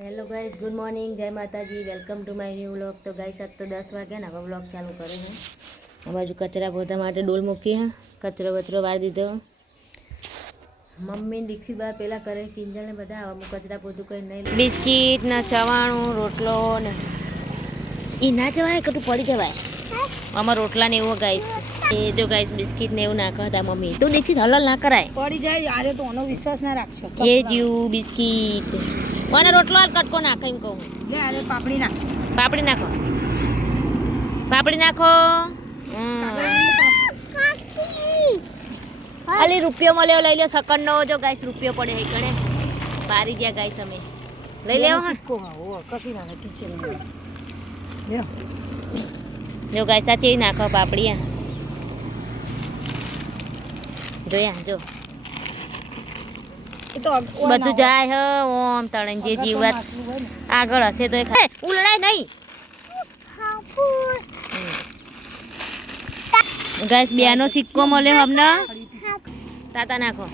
Hello guys, good morning, જય માતાજી, welcome to my new vlog. તો ગાઈસ આજ તો 10 વાગ્યા ને હવે વ્લોગ ચાલુ કરે છે। આ બાજુ કચરા પોતા માટે ડોલ મૂકી હે, કચરો બચરો વાર દીધો। મમ્મી દીક્ષિત બા પેલા કરે કિંજલ ને બધા હવે હું કચરા પોતું કરી નહીં। બિસ્કીટ ને ચવાણું રોટલો ને એ ના જવાય કટું પડી જવાય આમાં રોટલા ને એવું ગાઈસ। એ જો ગાઈસ બિસ્કીટ ને એવું નાખતા હતા મમ્મી। તું દીક્ષિત હલલ ના કરાય, પડી જાય યારે તો ઓનો વિશ્વાસ ના રાખશો। એ જીવ બિસ્કીટ અને રોટલો હાલ કટકો નાખ એમ કહું। લે આરે પાપડી નાખ, પાપડી નાખો, પાપડી નાખો। ખાલી રૂપિયો મળ્યો લઈ લો સકંડનો। જો ગાઈસ રૂપિયો પડે હે કણે પારી ગયા ગાઈસ અમે લઈ લેવો હા કસી ના કિચન જો ગાઈસ આ ચેવી નાખો પાપડી જોયા જો બધું જાય હ ઓમ તળન જે જીવત આગળ હશે તો ઉલડાય નહીં ગાઈસ બેનો સિક્કો મળ્યો અમને તાતા નાખો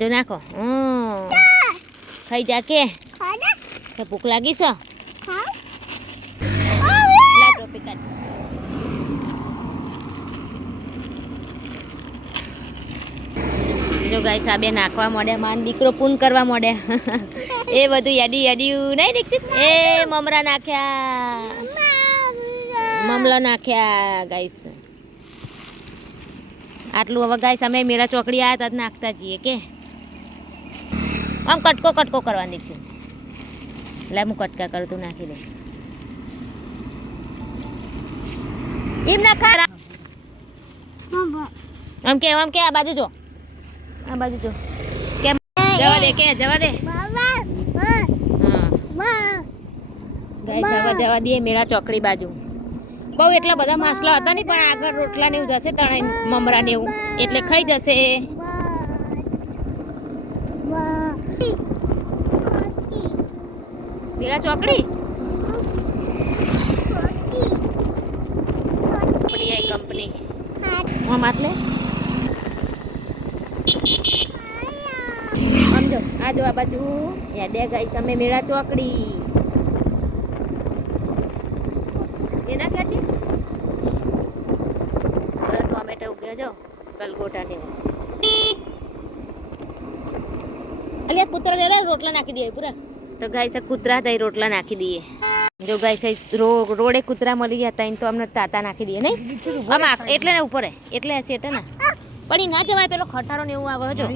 જો નાખો ખાઈ જા કે ભૂખ લાગી છે જો ગાઈસ આ બે નાખવા માંડ્યા માન દીકરો પૂન કરવા માંડ્યા એ બધું યાડી યાડ્યું નહીં દીક્ષિત એ મમરા નાખ્યા મમલા નાખ્યા ગાઈસ આટલું હવે ગાઈસ અમે મેળા ચોકડી આવ્યા હતા નાખતા જઈએ કે આમ કટકો કટકો કરવાની છે લે હું કટકા કરું તું નાખી દે એમ નાખા આમ કે આ બાજુ જો આ બાજુ જો કેમ જવા દે કે જવા દે ગાઈસ હવે જવા દે મેળા ચોકડી બાજુ બહુ એટલા બધા માસલા હતા નહીં પણ આગળ રોટલા ને એવું જશે તણાઈ મમરા ને એવું એટલે ખાઈ જશે મેળા ચોકડી કંપની હા માટલે સમજો આ જો આ બાજુ યાદે ગાઈસ અમે મેળા ચોકડી એના ક્યાં છે ટોમેટો ઉગ્યો જો ગલગોટા ને અલ્યા કૂતરા લે રોટલા નાખી દઈએ પૂરા તો ગાઈસ કૂતરા તઈ રોટલા નાખી દઈએ જો ગાઈસ રોડે કૂતરા મળી ગયા તા તો અમને તાતા નાખી દઈએ નહીં આમ એટલે ને ઉપર એટલે સેટ ને પણ ના જવાય પેલો ખટારો ને એવું આવે જો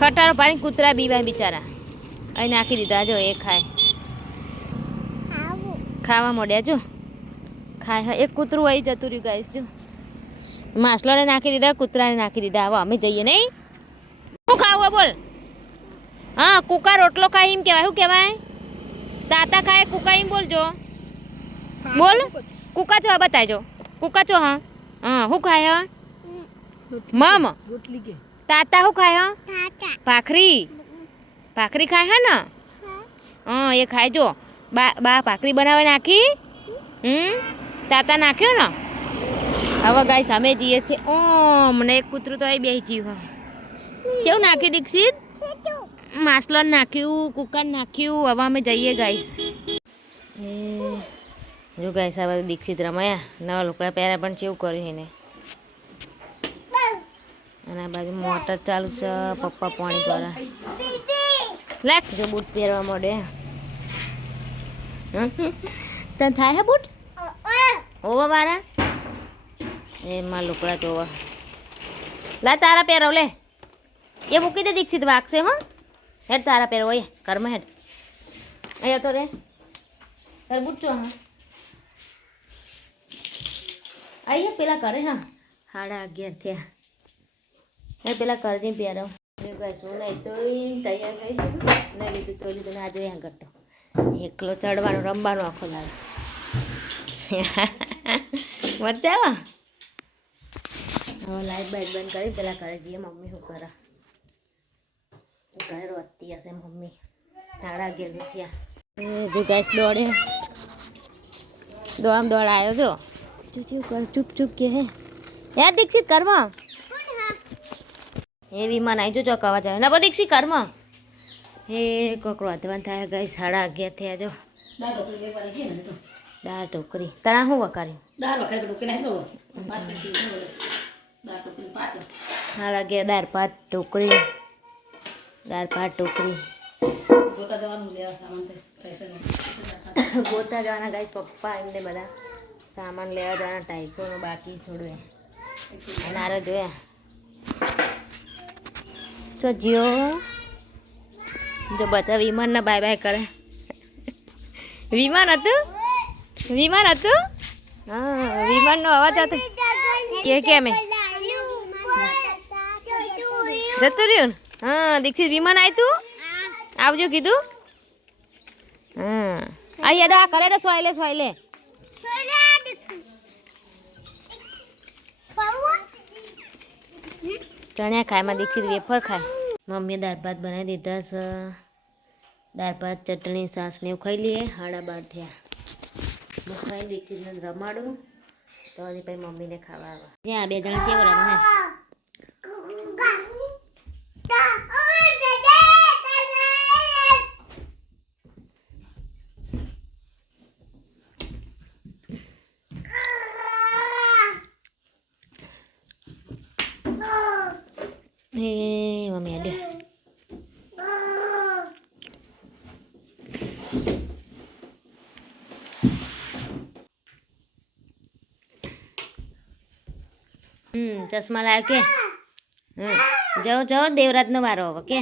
ખટારો પાણી કૂતરા બીવાય બિચારા અહીં નાખી દીધા જો એ ખાય ખાવા મળ્યા જો ખાય એક કૂતરું આવી જતું રહ્યું ગાઈસ જો માસલોને નાખી દીધા કૂતરાને નાખી દીધા હવે અમે જઈએ નહીં શું ખાવું બોલ હા કુકા રોટલો ખાય એમ કહેવાય શું કહેવાય તાતા ખાય કુકા એમ બોલજો બોલ કુકા છો બતાવજો કુકા છો હા હા શું ખાય મમ રોટલી કે તાતા શું ખાય ભાખરી ભાખરી ખાય હે ને હા એ ખાય જો બા ભાખરી બનાવે નાખી તાતા નાખ્યો ને હવે ગાઈસ અમે જઈએ છીએ મને એક કૂતરું તો અહીં બેસી જીવ કેવું નાખ્યું દીક્ષિત માસલન નાખ્યું કુકર નાખ્યું હવે અમે જઈએ ગાઈસ એ જો ગાઈસ હવે દીક્ષિત રમાયા નવા લોકડા પહેર્યા પણ કેવું કર્યું એને અને આ બાજુ મોટર ચાલુ છે પપ્પા પાણી દ્વારા લાખ જો બૂટ પહેરવા મળે તને થાય હે બૂટ ઓવા મારા એમાં લુકડા તો લા તારા પહેરવ લે એ મૂકી દે દીક્ષિત વાગશે હો હેડ તારા પહેરવો એ ઘરમાં હેડ અહીંયા તો રે તારે બૂટ છો હા અહીંયા પેલા કરે હા 11:30 થયા એ પેલા કરજી પહેરવ શું નહીં તો તૈયાર કરીશું નહીં લીધું તો લીધું ના જોઈએ આગળ તો એકલો ચડવાનું રમવાનું આખો દાડો મજા આવે હવે લાઈટ બાઈટ બંધ કરી પેલા કરે જઈએ મમ્મી શું કરે ઘરે રોતી હશે મમ્મી 11:30 થયા જો ગેસ દોડે દોડ આવ્યો જો ચૂપ કર ચૂપ કે હે યાર દીક્ષિત કરમાં એવી મનાઈ જો ચોકાવા જાય ના દીક્ષિત કરમાં એ કોક રોધવાન થાય ગઈ 11:30 થયા જો દાળ ઢોકરી તારા શું વકાર્યું હાલ 11 દાળ ભાત ઢોકરી ગોતા જવાના ગાય પપ્પા એમને બધા સામાન લેવા જવાના 250 નો બાકી છોડવે નારા જોયા તો જીઓ જો બધા વિમાનના બાય બાય કરે વિમાન હતું હા વિમાનનો અવાજ હતો કે કેમ જતું રહ્યું હા દીક્ષિત વિમાન આવ્યું આવજો કીધું હા આ યાદ આ કરે સોયલે ચણ્યા ખાય માં દીક્ષિત વેફર ખાય મમ્મીએ દાળ ભાત બનાવી દીધા છે દાળ ભાત ચટણી સાસ ને એવું ખાઈ લઈએ 12:30 થયા હું ખાઈ દીક્ષિતને રમાડું તો હજી પછી મમ્મીને ખાવા આવે જ્યાં 2 જણા કેવું રમે મમ્મી આડે ચશ્મા લાવ કે જાઓ દેવરાજનો વારો હવે કે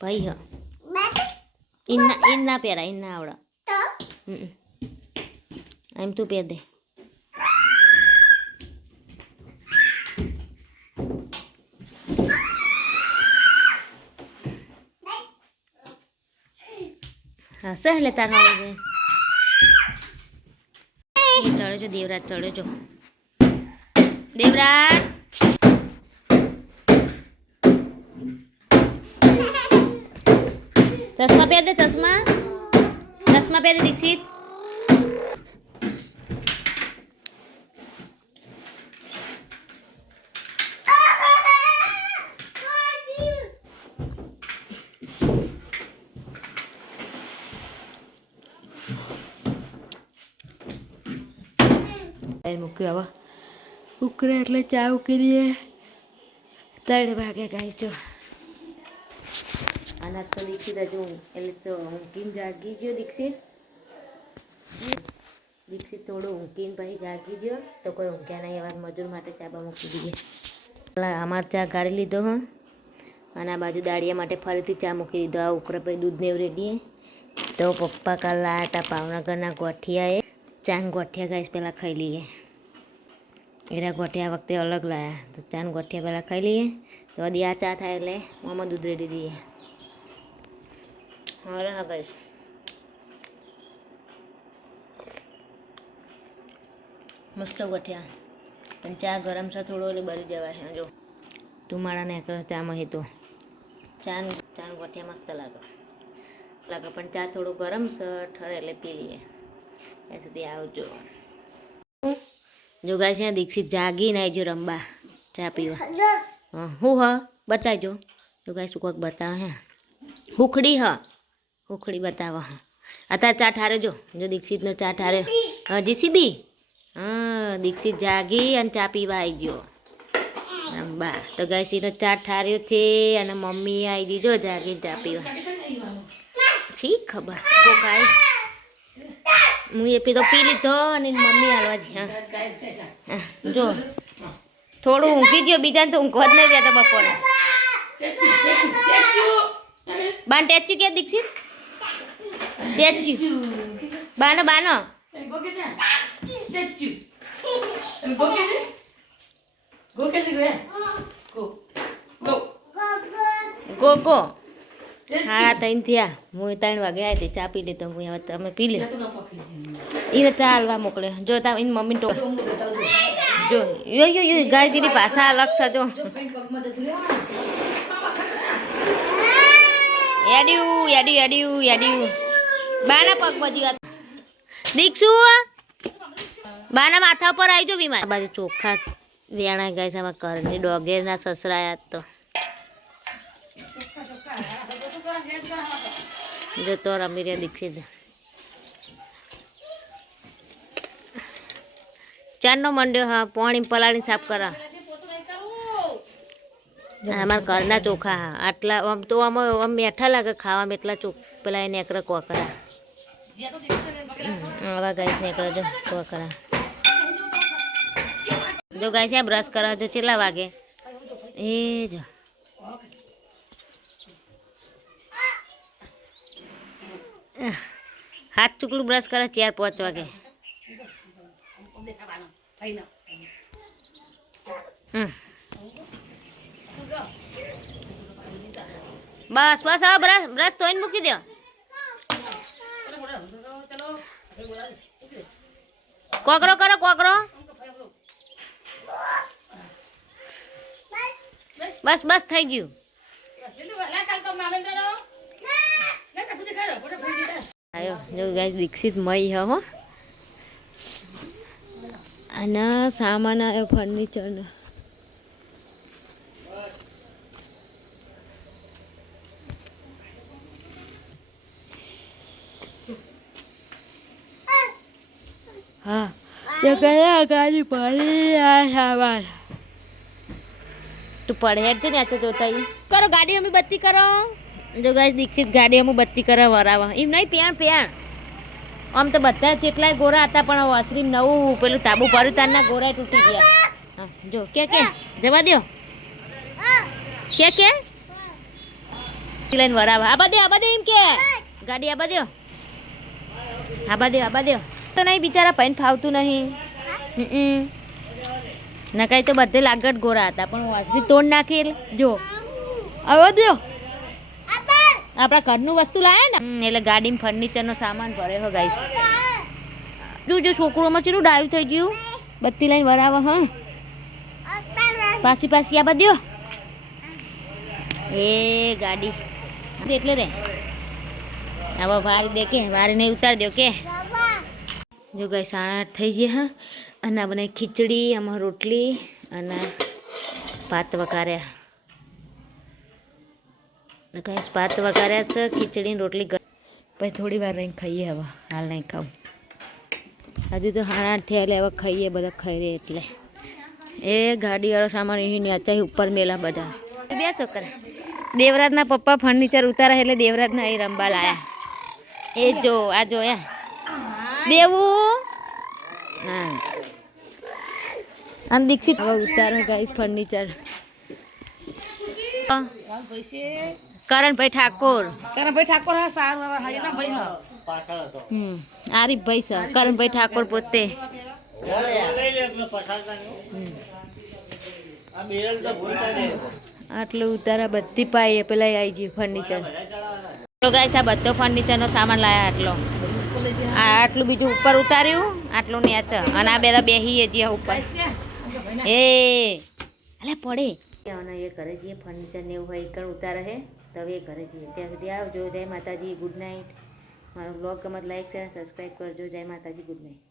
ભાઈ હ ઇન્ના પહેરા ઇન્ના આવડા એમ તું પહેર દે હા સહેલે તાર ચડે છો દેવરાજ ચડે છો દેવરાજ ચશ્મા પહેર દે ચશ્મા પહેર દે દીક્ષિત મૂક્યું હવે ઉકળે એટલે ચા ઉકી દઈએ 3 વાગે ગાય છો આના તો દીક્ષિત હજુ એટલે તો ઊંઘીને જાગી ગયો દીક્ષિત થોડું ઊંઘીને પછી જાગી ગયો તો કોઈ ઊંઘ્યા નહીં એવા મજૂર માટે ચાબા મૂકી દઈએ અમારે ચા કાઢી લીધો હું અને આ બાજુ દાળિયા માટે ફરીથી ચા મૂકી દીધો આ ઉકળે પછી દૂધ ને રેડીએ તો પપ્પા કાલ લાયા હતા ભાવનગરના ગોઠિયા ચાન ગોઠિયા ગાઈસ પહેલાં ખાઈ લઈએ એરા ગોઠિયા વખતે અલગ લાયા તો ચાન ગોઠિયા પહેલાં ખાઈ લઈએ તો હજી આ ચા થાય એટલે મોમાં દૂધ રેડી દઈએ હા ગાઈસ મસ્ત ગોઠિયા પણ ચા ગરમ છે થોડો એટલે બળી જવાય જો ધુમાડા ને કરો ચામાં હે તો ચાન ગોઠિયા મસ્ત લાગે પણ ચા થોડું ગરમ છે ઠરે એટલે પી લઈએ ત્યાં સુધી આવજો જો ગાય છે દીક્ષિત જાગીને આવજો રમવા ચા પીવા હું બતાવજો જો ગાય શું કોઈક બતાવે હે હુખડી બતાવો અત્યારે ચા ઠારે જો દીક્ષિતનો ચા ઠારે જીસીબી હા દીક્ષિત જાગી અને ચા પીવા આવી ગયો રમવા તો ગાયસીનો ચા ઠાર્યો છે અને મમ્મી આવી દીધો જાગી ચા પીવા શી ખબર કોકાય હું એ પીધો પી લીધો અને મમ્મી હાલવા દી હા જો થોડું ઊંઘી ગયો બીજાને તો ઊંઘવા જ નહીં રહેતા બપોરે બાન ટેચ્યુ કે દીક્ષિત ટેચ્યુ બાનો ગો હા 3 થયા હું 3 વાગે આવી ચા પી લીધો હું હવે તમે પી લે એને ચા હાલવા મોકલે જો તા એની મમ્મી તો જો યો ગાય દીદી પાછા અલગ છે જો એડ્યું બાના પગ બધી વાત દીક્ષુ બાના માથા ઉપર આવી જો બીમાર બાજુ ચોખ્ખા વેણા ગાય છે આમાં ઘરની ડોગેરના સસરાયા તો જો તો રમી રહ્યા દીક્ષિત ચારનો મંડ્યો હા પાણી પલાળી સાફ કરા અમારા ઘરના ચોખા હા આટલા આમ તો આમ મેઠા લાગે ખાવામાં એટલા પેલા એને એકરા કોકરા આવા ગાય નીકળે જો કોકરા જો ગાય છે બ્રશ કરવા જો કેટલા વાગે એ જો હાથ ચૂકલું બ્રશ કરે 4-5 વાગે બસ બસ હવે બ્રશ ધોઈને મૂકી દો કોકરો કરો કોકરો બસ બસ થઈ ગયું આયો જો ગાઈસ દીક્ષિત મય હો અને સામાન આવ્યો ફર્નિચરનો હા તો કયા ગાડી પડી આ સામાન તું પડે હેડ છે ને આ જોતા કરો ગાડી અમે બત્તી કરો જો ગાઈસ દીક્ષિત ગાડી અમે બત્તી કરવા વરાવા એમ નહીં પેણ આમ તો બધા જેટલાય ગોરા હતા પણ વાસરીમ નવું પેલું તાબુ પડ્યું તારના ગોરા તૂટી ગયા હા જો કે જવા દો કે લઈને વરાવા આબા દે એમ કે ગાડી આબા દો તો નહીં બિચારા પૈન ફાવતું નહીં ના કાંઈ તો બધે લાગટ ગોરા હતા પણ વાસરી તોડ નાખી એટલે જો આવો દો આપણા ઘરનું વસ્તુ લાયા ને એટલે ગાડીમાં ફર્નિચરનો સામાન ભરે હો ગાઈસ જો છોકરોમાં ચેલું ડાયું થઈ ગયું બત્તી લઈને વરાવા હા પાછી આ બધ્યો એ ગાડી એટલે રે હવે વારી દે કે વારી નહીં ઉતાર દો કે જો ગાઈસ 8:30 થઈ ગયા હા અને આ બનાવી ખીચડી આમાં રોટલી અને ભાત વઘાર્યા ગાઈસ ભાત વઘાર્યા છે ખીચડી રોટલી પછી થોડી વાર રહીને ખાઈએ હવે હાલ નહીં ખાવું હજુ તો 8:30 થયા એટલે હવે ખાઈએ બધા ખાઈ રહે એટલે એ ગાડીવાળો સામાન એ નેચાઈ ઉપર મેલા બધા બે છોકરા દેવરાજના પપ્પા ફર્નિચર ઉતારા એટલે દેવરાજના એ રંબા લાયા એ જો આ જોયા દેવું હા આમ દીક્ષિત હવે ઉતારો ગાઈસ ફર્નિચર કરણભાઈ ઠાકોર હા સારું ભાઈ હા આરીફભાઈ સર કરણભાઈ ઠાકોર પોતે આટલું ઉતારા બધી પાઈએ પેલા આવી ગયું ફર્નિચર તો ગાઈસ આ બધો ફર્નિચરનો સામાન લાયા આટલું બીજું ઉપર ઉતાર્યું આટલું નેચ અને આ બધા બેહીએ જઈએ ઉપર એ અલે પડે અને એ ઘરે જઈએ ફર્નિચર ને એવું હોય એકણ ઉતારે હે તો હવે ઘરે જઈએ ત્યાં સુધી આવજો જય માતાજી ગુડ નાઇટ મારો બ્લોગ ગમત લાઈક છે સબસ્ક્રાઈબ કરજો જય માતાજી ગુડ નાઇટ